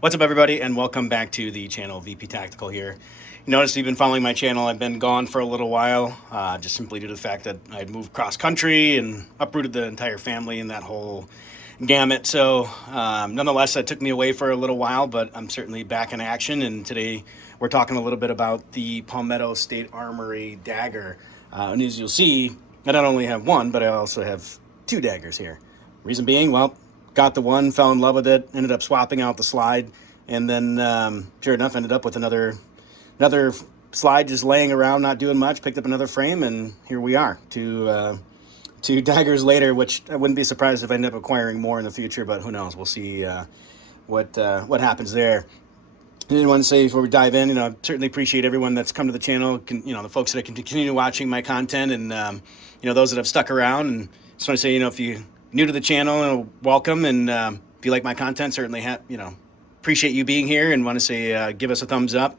What's up, everybody, and welcome back to the channel. VP Tactical here. You notice you've been following my channel. I've been gone for a little while, just simply due to the fact that I had moved cross country and uprooted the entire family and that whole gamut. So nonetheless, that took me away for a little while, but I'm certainly back in action. And today we're talking a little bit about the Palmetto State Armory Dagger. And as you'll see, I not only have one, but I also have two daggers here. Reason being, well, got the one, fell in love with it, ended up swapping out the slide, and then sure enough ended up with another slide just laying around not doing much. Picked up another frame, and here we are, two daggers later, which I wouldn't be surprised if I end up acquiring more in the future, but who knows. We'll see what happens there. I didn't want to say before we dive in, I certainly appreciate everyone that's come to the channel, the folks that can continue watching my content, and those that have stuck around. And just want to say, if you new to the channel, welcome, and if you like my content, certainly appreciate you being here, and want to say give us a thumbs up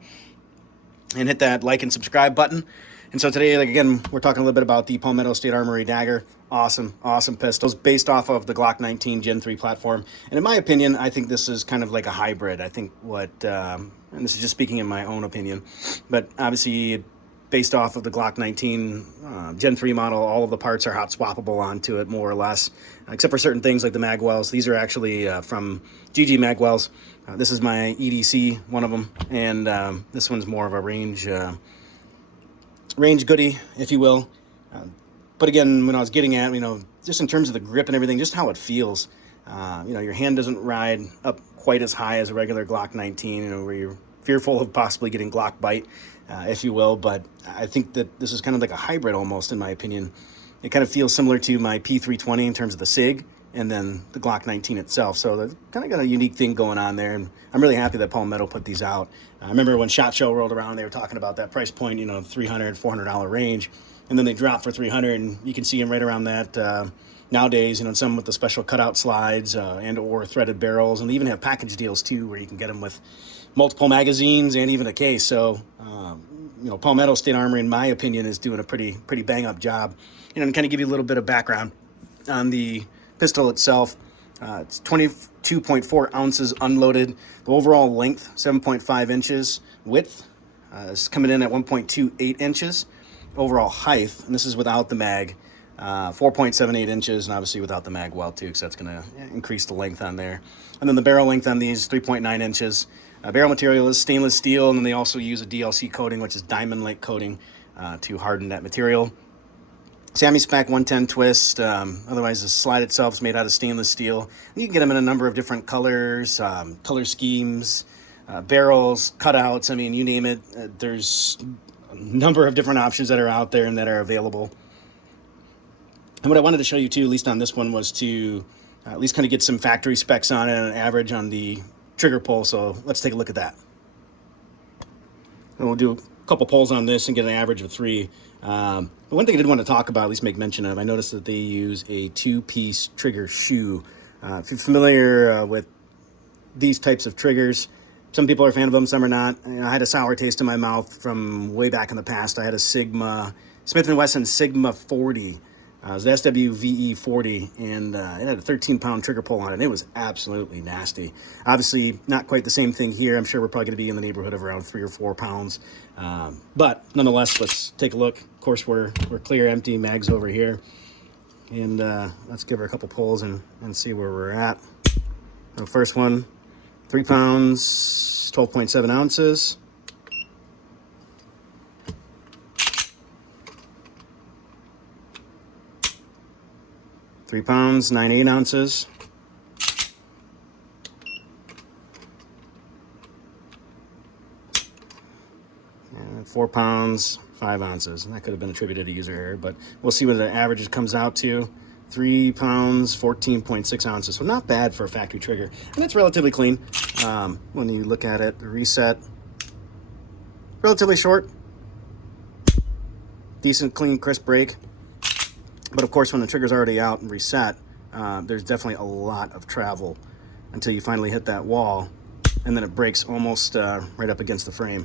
and hit that like and subscribe button. And so today, again, we're talking a little bit about the Palmetto State Armory Dagger. Awesome pistols based off of the Glock 19 Gen 3 platform. And in my opinion, I think this is kind of like a hybrid. I think and this is just speaking in my own opinion, but obviously based off of the Glock 19 Gen 3 model, all of the parts are hot swappable onto it, more or less, except for certain things like the mag wells. These are actually from GG mag wells. This is my EDC, one of them, and this one's more of a range goodie, if you will. But again, when I was getting at, just in terms of the grip and everything, just how it feels, your hand doesn't ride up quite as high as a regular Glock 19, where you're fearful of possibly getting Glock bite, if you will. But I think that this is kind of like a hybrid almost, in my opinion. It kind of feels similar to my P320 in terms of the SIG, and then the Glock 19 itself. So they've kind of got a unique thing going on there, and I'm really happy that Palmetto put these out. I remember when SHOT Show rolled around, they were talking about that price point, $300, $400 range, and then they dropped for $300, and you can see them right around that nowadays. Some with the special cutout slides and or threaded barrels, and they even have package deals too, where you can get them with multiple magazines and even a case. So Palmetto State Armory, in my opinion, is doing a pretty bang up job. And kind of give you a little bit of background on the pistol itself. It's 22.4 ounces unloaded. The overall length, 7.5 inches. Width is coming in at 1.28 inches. Overall height, and this is without the mag, 4.78 inches, and obviously without the mag well too, because that's going to increase the length on there. And then the barrel length on these, 3.9 inches. Barrel material is stainless steel, and then they also use a DLC coating, which is diamond-like coating, to harden that material. Semi-spec 110 twist. Otherwise, the slide itself is made out of stainless steel. And you can get them in a number of different colors, color schemes, barrels, cutouts. I mean, you name it. There's a number of different options that are out there and that are available. And what I wanted to show you too, at least on this one, was to at least kind of get some factory specs on it and an average on the trigger pull. So let's take a look at that. And we'll do a couple pulls on this and get an average of 3. But one thing I did want to talk about, at least make mention of, I noticed that they use a 2-piece trigger shoe. If you're familiar with these types of triggers, some people are a fan of them, some are not. I had a sour taste in my mouth from way back in the past. I had a Smith & Wesson Sigma 40. It was the SWVE 40, and it had a 13-pound trigger pull on it. It was absolutely nasty. Obviously, not quite the same thing here. I'm sure we're probably going to be in the neighborhood of around 3 or 4 pounds. But nonetheless, let's take a look. Of course, we're clear, empty mags over here. And let's give her a couple pulls and see where we're at. The first one, 3 pounds, 12.7 ounces. 3 pounds, 9.8 ounces. And 4 pounds, 5 ounces. And that could have been attributed to user error, but we'll see what the average comes out to. 3 pounds, 14.6 ounces. So not bad for a factory trigger. And it's relatively clean. When you look at it, the reset, relatively short. Decent, clean, crisp break. But of course, when the trigger's already out and reset, there's definitely a lot of travel until you finally hit that wall, and then it breaks almost right up against the frame.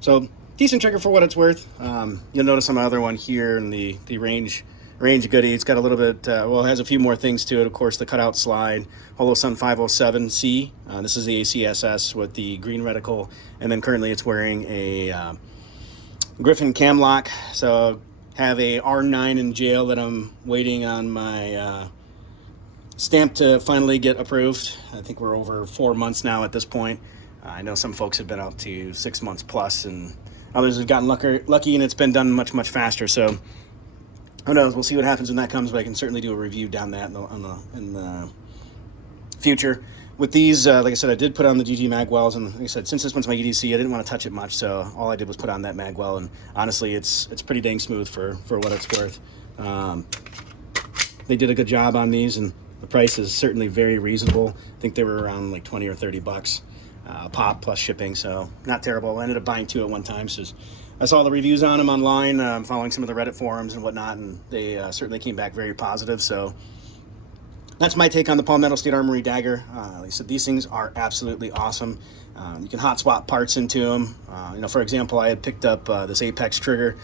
So decent trigger for what it's worth. You'll notice on my other one here in the range range goodie. It's got a little bit, well, it has a few more things to it. Of course, the cutout slide, Holosun 507C. This is the ACSS with the green reticle, and then currently it's wearing a Griffin cam lock. So have a R9 in jail that I'm waiting on my stamp to finally get approved. I think we're over 4 months now at this point. I know some folks have been out to 6 months plus, and others have gotten lucky and it's been done much faster. So who knows? We'll see what happens when that comes, but I can certainly do a review down that in the future. With these, like I said, I did put on the GG magwells, and like I said, since this one's my EDC, I didn't want to touch it much, so all I did was put on that magwell, and honestly, it's pretty dang smooth for what it's worth. They did a good job on these, and the price is certainly very reasonable. I think they were around like 20 or 30 bucks pop plus shipping, so not terrible. I ended up buying 2 at one time, so I saw the reviews on them online, following some of the Reddit forums and whatnot, and they certainly came back very positive. So that's my take on the Palmetto State Armory Dagger. Like I said, these things are absolutely awesome. You can hot swap parts into them. You know, for example, I had picked up this Apex trigger,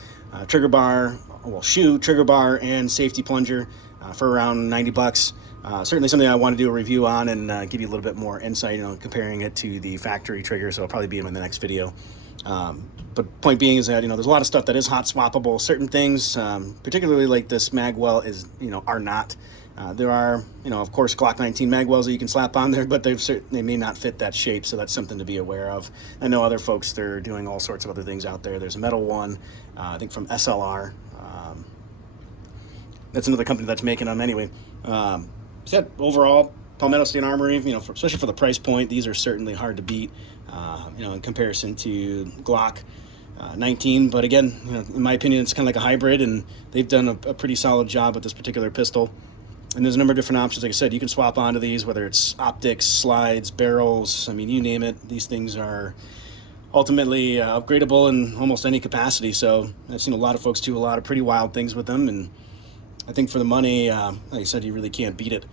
trigger bar, well, shoe, trigger bar, and safety plunger for around 90 bucks. Certainly something I want to do a review on and give you a little bit more insight, you know, comparing it to the factory trigger. So I'll probably be in the next video. But point being is that, you know, there's a lot of stuff that is hot swappable. Certain things, particularly like this magwell, are not. There are, you know, of course, Glock 19 magwells that you can slap on there, but they may not fit that shape, so that's something to be aware of. I know other folks, they're doing all sorts of other things out there. There's a metal one, I think from SLR. That's another company that's making them anyway. So overall, Palmetto State Armory, you know, especially for the price point, these are certainly hard to beat, you know, in comparison to Glock 19. But again, you know, in my opinion, it's kind of like a hybrid, and they've done a pretty solid job with this particular pistol. And there's a number of different options. Like I said, you can swap onto these, whether it's optics, slides, barrels. I mean, you name it. These things are ultimately upgradable in almost any capacity. So I've seen a lot of folks do a lot of pretty wild things with them, and I think for the money, like I said, you really can't beat it.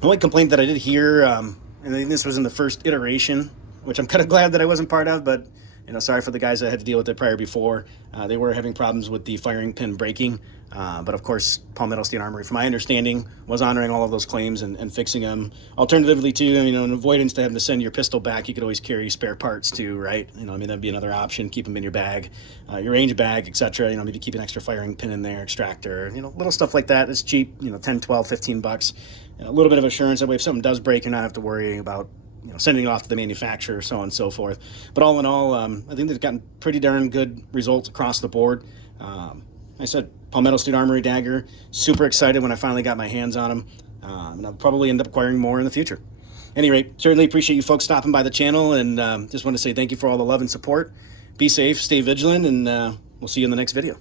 The only complaint that I did hear, and I think this was in the first iteration, which I'm kind of glad that I wasn't part of, but you know, sorry for the guys that had to deal with it prior before. They were having problems with the firing pin breaking, but of course, Palmetto State Armory, from my understanding, was honoring all of those claims and fixing them. Alternatively, too, you know, in avoidance to having to send your pistol back, you could always carry spare parts too, right? You know, I mean, that'd be another option. Keep them in your bag, your range bag, etc. You know, maybe keep an extra firing pin in there, extractor, you know, little stuff like that. It's cheap, you know, 10, 12, 15 bucks. And a little bit of assurance that way if something does break, you're not have to worry about, you know, sending it off to the manufacturer, so on and so forth. But all in all, I think they've gotten pretty darn good results across the board. I said Palmetto State Armory Dagger, super excited when I finally got my hands on them, and I'll probably end up acquiring more in the future. At any rate, certainly appreciate you folks stopping by the channel, and just want to say thank you for all the love and support. Be safe, stay vigilant, and we'll see you in the next video.